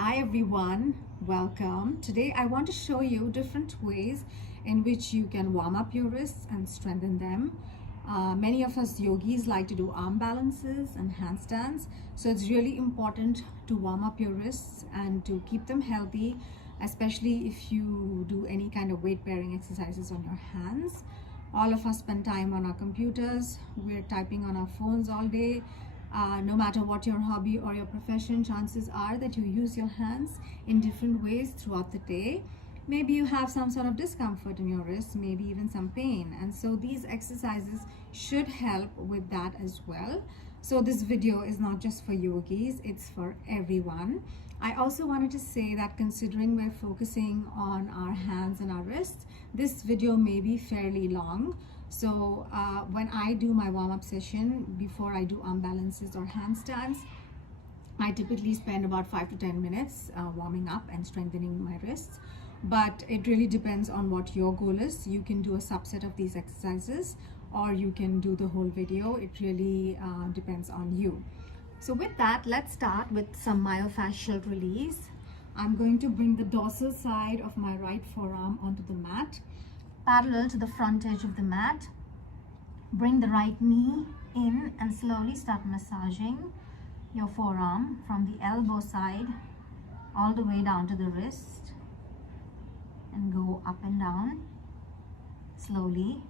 Hi everyone, welcome. Today I want to show you different ways in which you can warm up your wrists and strengthen them. Many of us yogis like to do arm balances and handstands, so it's really important to warm up your wrists and to keep them healthy, especially if you do any kind of weight bearing exercises on your hands. All of us spend time on our computers, we're typing on our phones all day. No matter what your hobby or your profession, chances are that you use your hands in different ways throughout the day. Maybe you have some sort of discomfort in your wrists, maybe even some pain, and so these exercises should help with that as well. So this video is not just for yogis, it's for everyone. I also wanted to say that considering we're focusing on our hands and our wrists, this video may be fairly long. So when I do my warm-up session, before I do arm balances or handstands, I typically spend about 5 to 10 minutes warming up and strengthening my wrists. But it really depends on what your goal is. You can do a subset of these exercises or you can do the whole video. It really depends on you. So with that, let's start with some myofascial release. I'm going to bring the dorsal side of my right forearm onto the mat, parallel to the front edge of the mat. Bring the right knee in and slowly start massaging your forearm from the elbow side all the way down to the wrist, and go up and down slowly,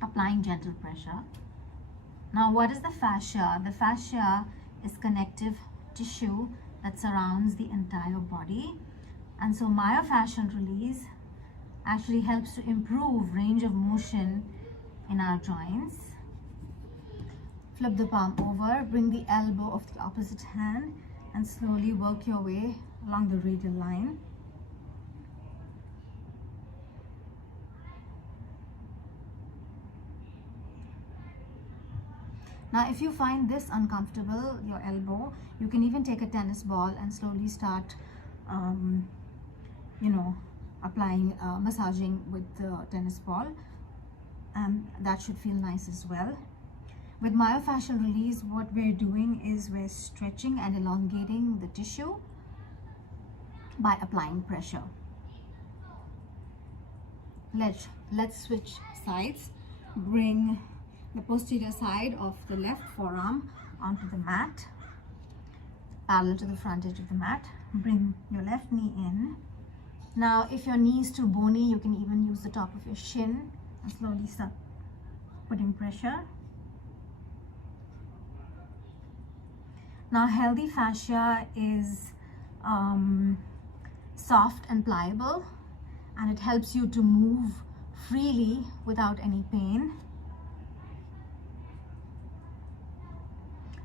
applying gentle pressure. Now, what is the fascia? The fascia is connective tissue that surrounds the entire body, and so myofascial release actually helps to improve range of motion in our joints. Flip the palm over, bring the elbow of the opposite hand and slowly work your way along the radial line. Now, if you find this uncomfortable, your elbow, you can even take a tennis ball and slowly start, applying, massaging with the tennis ball. And that should feel nice as well. With myofascial release, what we're doing is we're stretching and elongating the tissue by applying pressure. Let's switch sides. Bring the posterior side of the left forearm onto the mat, parallel to the front edge of the mat. Bring your left knee in. Now, if your knee is too bony, you can even use the top of your shin and slowly start putting pressure. Now, healthy fascia is soft and pliable, and it helps you to move freely without any pain.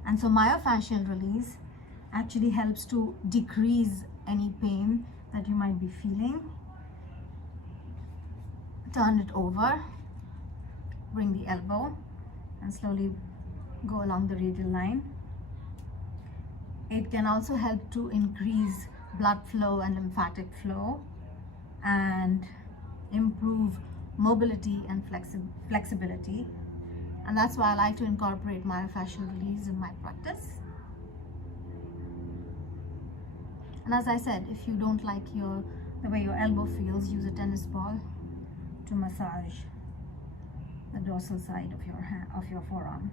And so myofascial release actually helps to decrease any pain that you might be feeling. Turn it over, bring the elbow and slowly go along the radial line. It can also help to increase blood flow and lymphatic flow and improve mobility and flexibility. And that's why I like to incorporate myofascial release in my practice. And as I said, if you don't like the way your elbow feels, use a tennis ball to massage the dorsal side of your forearm.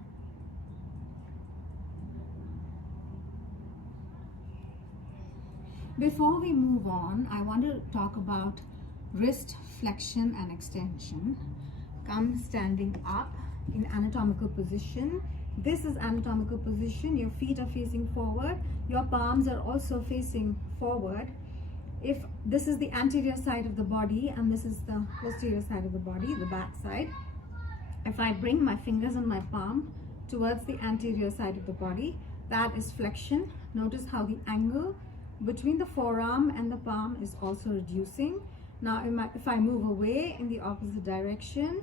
Before we move on, I want to talk about wrist flexion and extension. Come standing up in anatomical position. This is anatomical position. Your feet are facing forward. Your palms are also facing forward. If this is the anterior side of the body and this is the posterior side of the body, the back side, if I bring my fingers and my palm towards the anterior side of the body, that is flexion. Notice how the angle between the forearm and the palm is also reducing. Now, if I move away in the opposite direction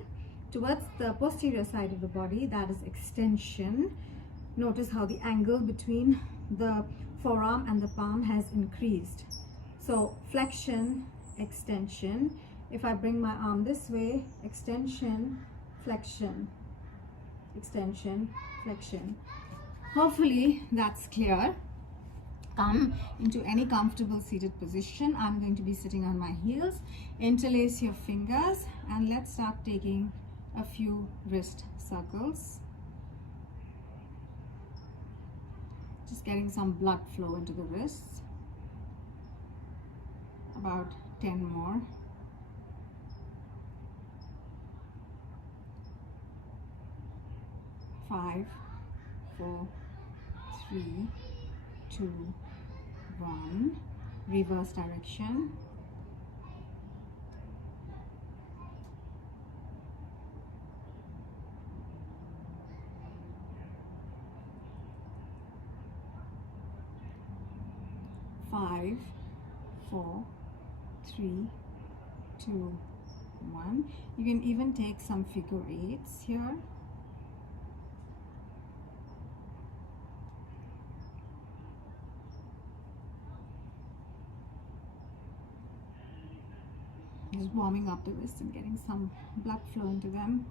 towards the posterior side of the body, that is extension. Notice how the angle between the forearm and the palm has increased. So flexion, extension. If I bring my arm this way, extension, flexion, extension, flexion. Hopefully that's clear. Come into any comfortable seated position. I'm going to be sitting on my heels. Interlace your fingers and let's start taking a few wrist circles. Just getting some blood flow into the wrists. About 10 more. Five, 4, 3, 2, 1. Reverse direction. Five, 4, 3, 2, 1. You can even take some figure eights here. Just warming up the wrists and getting some blood flow into them.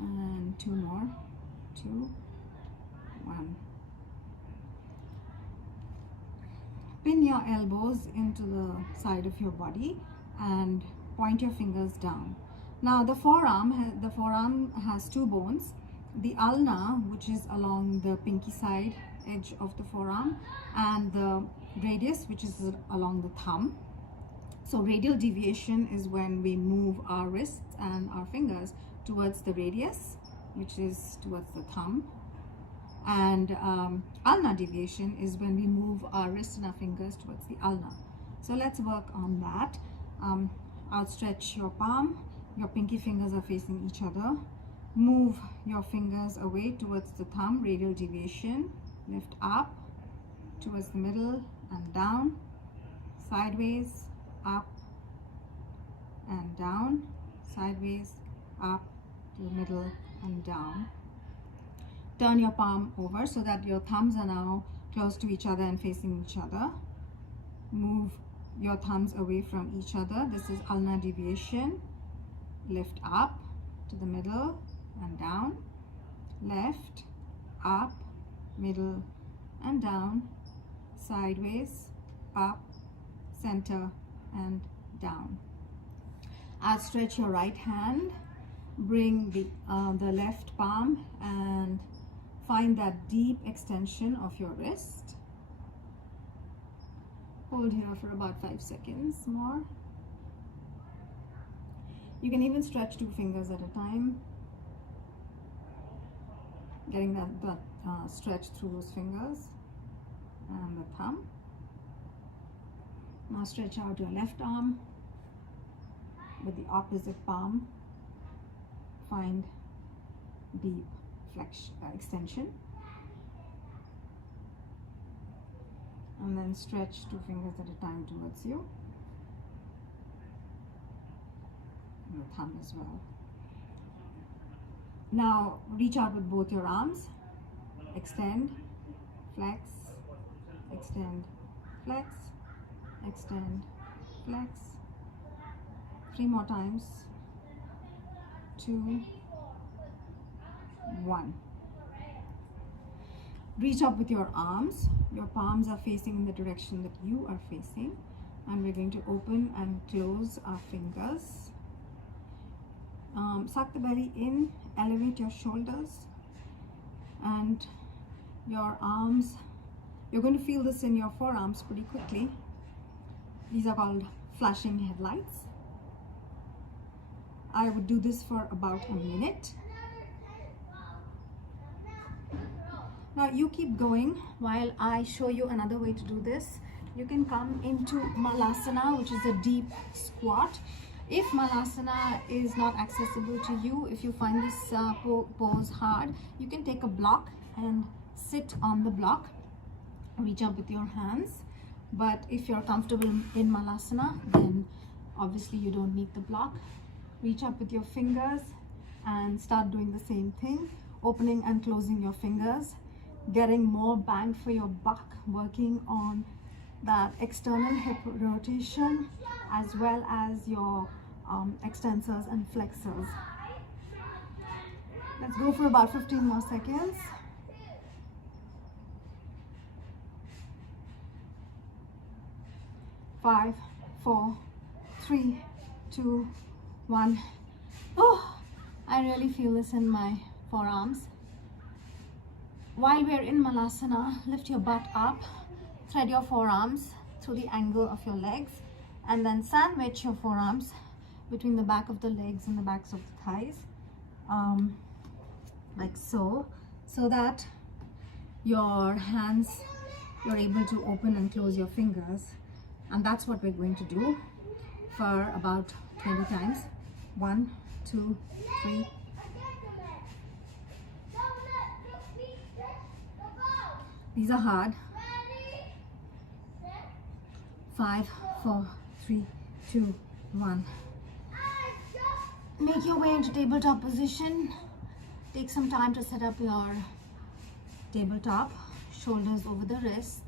And 2 more. 2, 1. Pin your elbows into the side of your body and point your fingers down. Now the forearm has 2 bones. The ulna, which is along the pinky side edge of the forearm, and the radius, which is along the thumb. So radial deviation is when we move our wrists and our fingers towards the radius, which is towards the thumb. And ulnar deviation is when we move our wrists and our fingers towards the ulna. So let's work on that. Outstretch your palm. Your pinky fingers are facing each other. Move your fingers away towards the thumb, radial deviation. Lift up towards the middle and down. Sideways, up and down. Sideways, up to the middle and down. Turn your palm over so that your thumbs are now close to each other and facing each other. Move your thumbs away from each other. This is ulnar deviation. Lift up to the middle and down. Left, up, middle and down. Sideways, up, center and down. Outstretch your right hand. Bring the left palm and find that deep extension of your wrist. Hold here for about 5 seconds more. You can even stretch 2 fingers at a time, getting that stretch through those fingers and the thumb. Now stretch out your left arm with the opposite palm. Find deep extension, and then stretch 2 fingers at a time towards you, and the thumb as well. Now reach out with both your arms, extend, flex, extend, flex, extend, flex. 3 more times. 2, 1. Reach up with your arms. Your palms are facing in the direction that you are facing, and we're going to open and close our fingers. Suck the belly in, elevate your shoulders and your arms. You're going to feel this in your forearms pretty quickly. These are called flashing headlights. I would do this for about a minute. Now you keep going while I show you another way to do this. You can come into Malasana, which is a deep squat. If Malasana is not accessible to you, if you find this pose hard, you can take a block and sit on the block. Reach up with your hands. But if you're comfortable in Malasana, then obviously you don't need the block. Reach up with your fingers and start doing the same thing, opening and closing your fingers, getting more bang for your buck, working on that external hip rotation as well as your extensors and flexors. Let's go for about 15 more seconds. 5, 4, 3, 2, 1. Oh, I really feel this in my forearms. While we're in Malasana, lift your butt up, thread your forearms through the angle of your legs, and then sandwich your forearms between the back of the legs and the backs of the thighs, like so, so that your hands, you're able to open and close your fingers. And that's what we're going to do for about 20 times. 1, 2, 3. These are hard. 5, 4, 3, 2, 1. Make your way into tabletop position. Take some time to set up your tabletop. Shoulders over the wrists,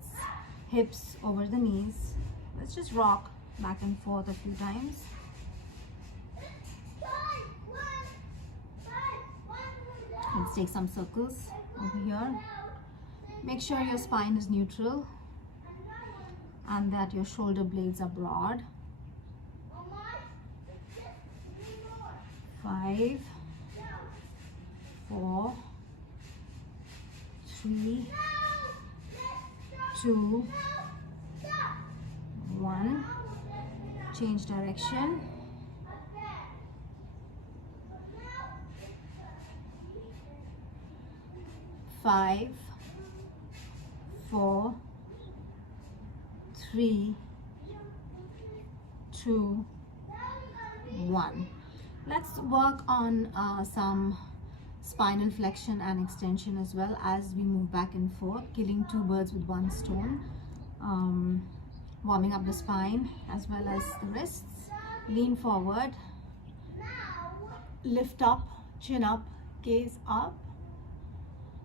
hips over the knees. Let's just rock back and forth a few times. Let's take some circles over here. Make sure your spine is neutral and that your shoulder blades are broad. 5, 4, 3, 2, 1. Change direction. 5, 4, 3, 2, 1. Let's work on some spinal flexion and extension as well as we move back and forth, killing two birds with one stone. Warming up the spine as well as the wrists. Lean forward, lift up, chin up, gaze up,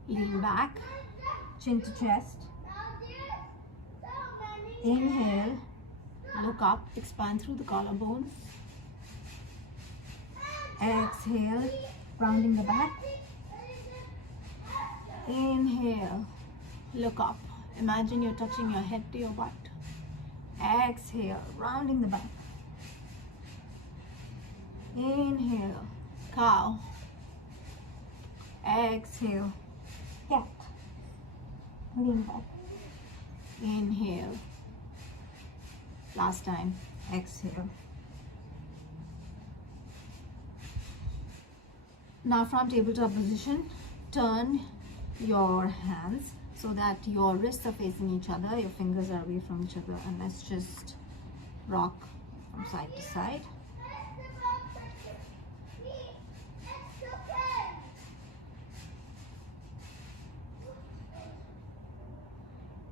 lean back, chin to chest. Inhale, look up, expand through the collarbones. Exhale, rounding the back. Inhale, look up. Imagine you're touching your head to your butt. Exhale, rounding the back. Inhale, cow. Exhale, cat. Lean back. Inhale. Last time, exhale. Now from tabletop position, turn your hands so that your wrists are facing each other, your fingers are away from each other, and let's just rock from side to side.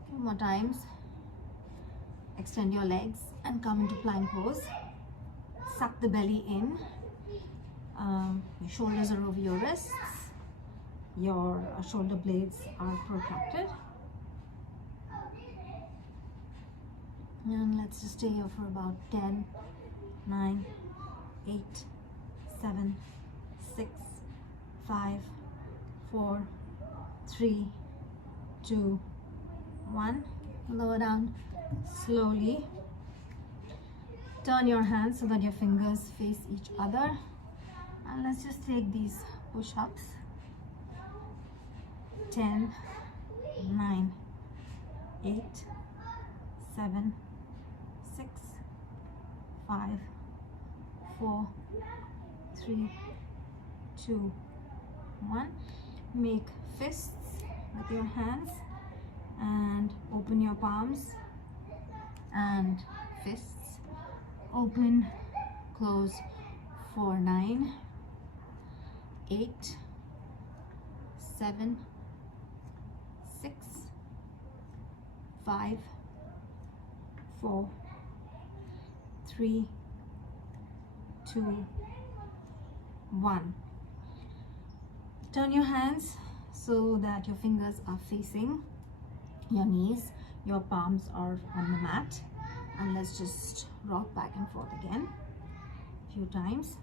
Two more times. Extend your legs and come into plank pose. Suck the belly in. Your shoulders are over your wrists. Your shoulder blades are protracted. And let's just stay here for about 10, 9, 8, 7, 6, 5, 4, 3, 2, 1. Lower down slowly. Turn your hands so that your fingers face each other. And let's just take these push-ups. 10, 9, 8, 7, 6, 5, 4, 3, 2, 1. Make fists with your hands and open your palms and fists. Open, close for 9, 8, 7, 6, 5, 4, 3, 2, 1. Turn your hands so that your fingers are facing your knees, your palms are on the mat, and let's just rock back and forth again a few times.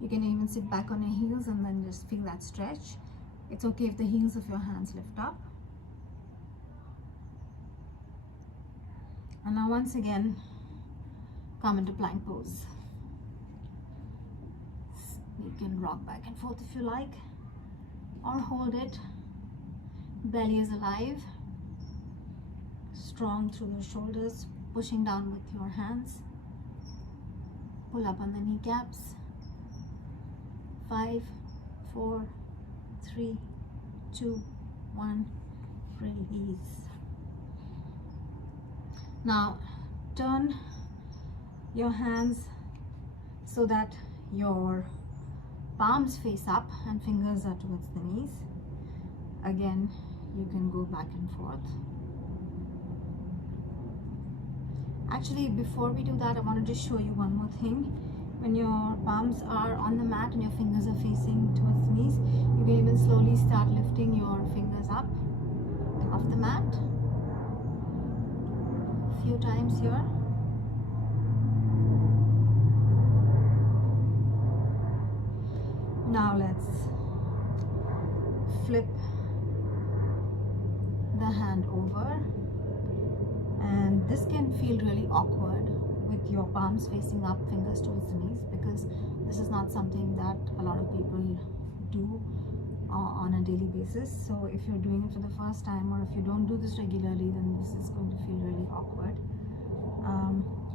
You can even sit back on your heels and then just feel that stretch. It's okay if the heels of your hands lift up. And now once again, come into plank pose. You can rock back and forth if you like, or hold it. Belly is alive, strong through your shoulders, pushing down with your hands. Pull up on the kneecaps. 5, 4, 3, 2, 1, release. Now turn your hands so that your palms face up and fingers are towards the knees. Again, you can go back and forth. Actually, before we do that, I wanted to show you one more thing. When your palms are on the mat and your fingers are facing towards the knees, you can even slowly start lifting your fingers up off the mat. A few times here. Now let's flip the hand over, and this can feel really awkward with your palms facing up, fingers towards the knees, because this is not something that a lot of people do on a daily basis. So if you're doing it for the first time, or if you don't do this regularly, then this is going to feel really awkward.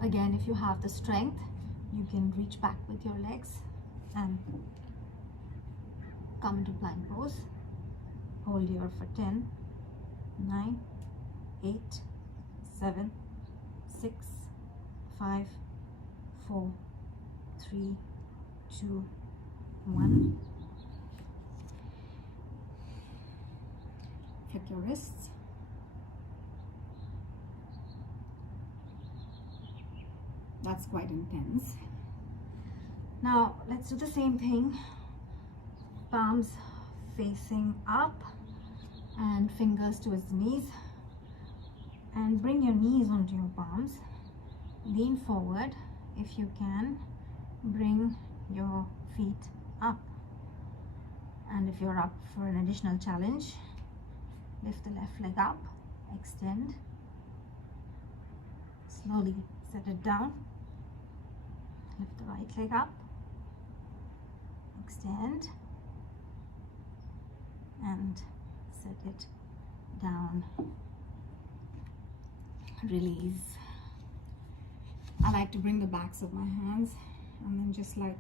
Again, if you have the strength, you can reach back with your legs and come into plank pose. Hold here for 10, 9, 8, 7, 6, 5, 4, 3, 2, 1. Flip your wrists. That's quite intense. Now let's do the same thing. Palms facing up and fingers towards the knees, and bring your knees onto your palms. Lean forward. If you can, bring your feet up, and if you're up for an additional challenge, lift the left leg up, extend, slowly set it down, lift the right leg up, extend, and set it down, release. I like to bring the backs of my hands and then just like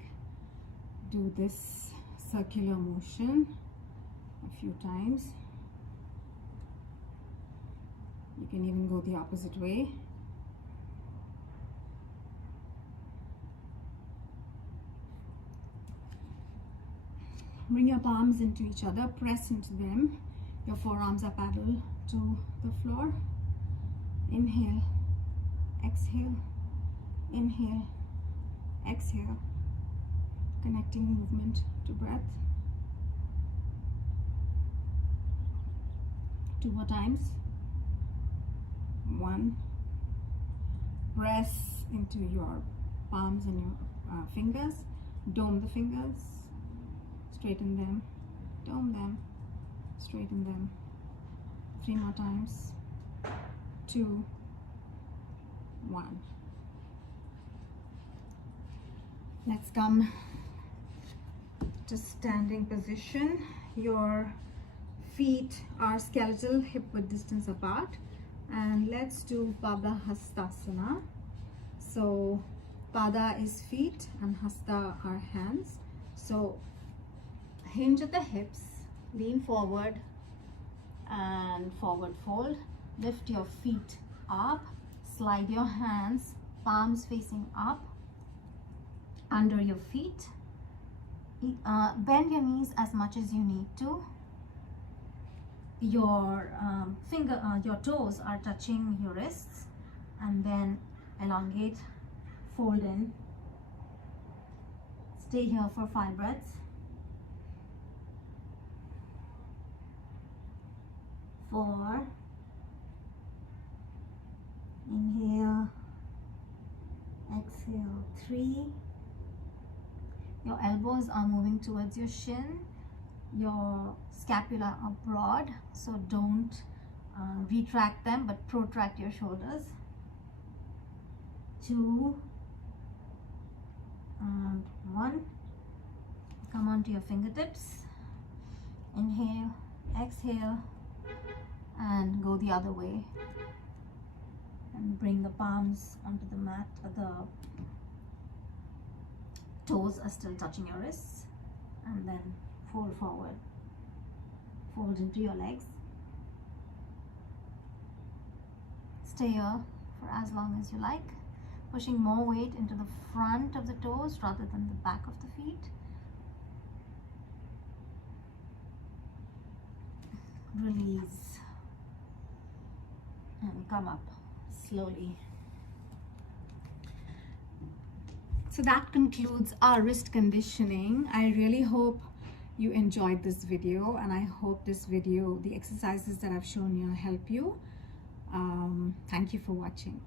do this circular motion a few times. You can even go the opposite way. Bring your palms into each other, press into them. Your forearms are parallel to the floor. Inhale, exhale, inhale, exhale. Connecting movement to breath. 2 more times. 1. Press into your palms and your fingers. Dome the fingers. Straighten them. Dome them. Straighten them. 3 more times. 2, 1. Let's come to standing position. Your feet are skeletal, hip width distance apart, and let's do Pada Hastasana. So Pada is feet and Hasta are hands. So hinge at the hips, lean forward and forward fold. Lift your feet up, slide your hands, palms facing up under your feet. Bend your knees as much as you need to. Your your toes are touching your wrists, and then elongate, fold in. Stay here for 5 breaths. 4. Inhale, exhale. 3. Your elbows are moving towards your shin. Your scapula are broad, so don't retract them, but protract your shoulders. 2 and 1. Come onto your fingertips. Inhale, exhale, and go the other way. And bring the palms onto the mat. The toes are still touching your wrists. And then fold forward. Fold into your legs. Stay here for as long as you like, pushing more weight into the front of the toes rather than the back of the feet. Release and come up slowly. So that concludes our wrist conditioning. I really hope you enjoyed this video, and I hope this video, the exercises that I've shown you, help you. Thank you for watching.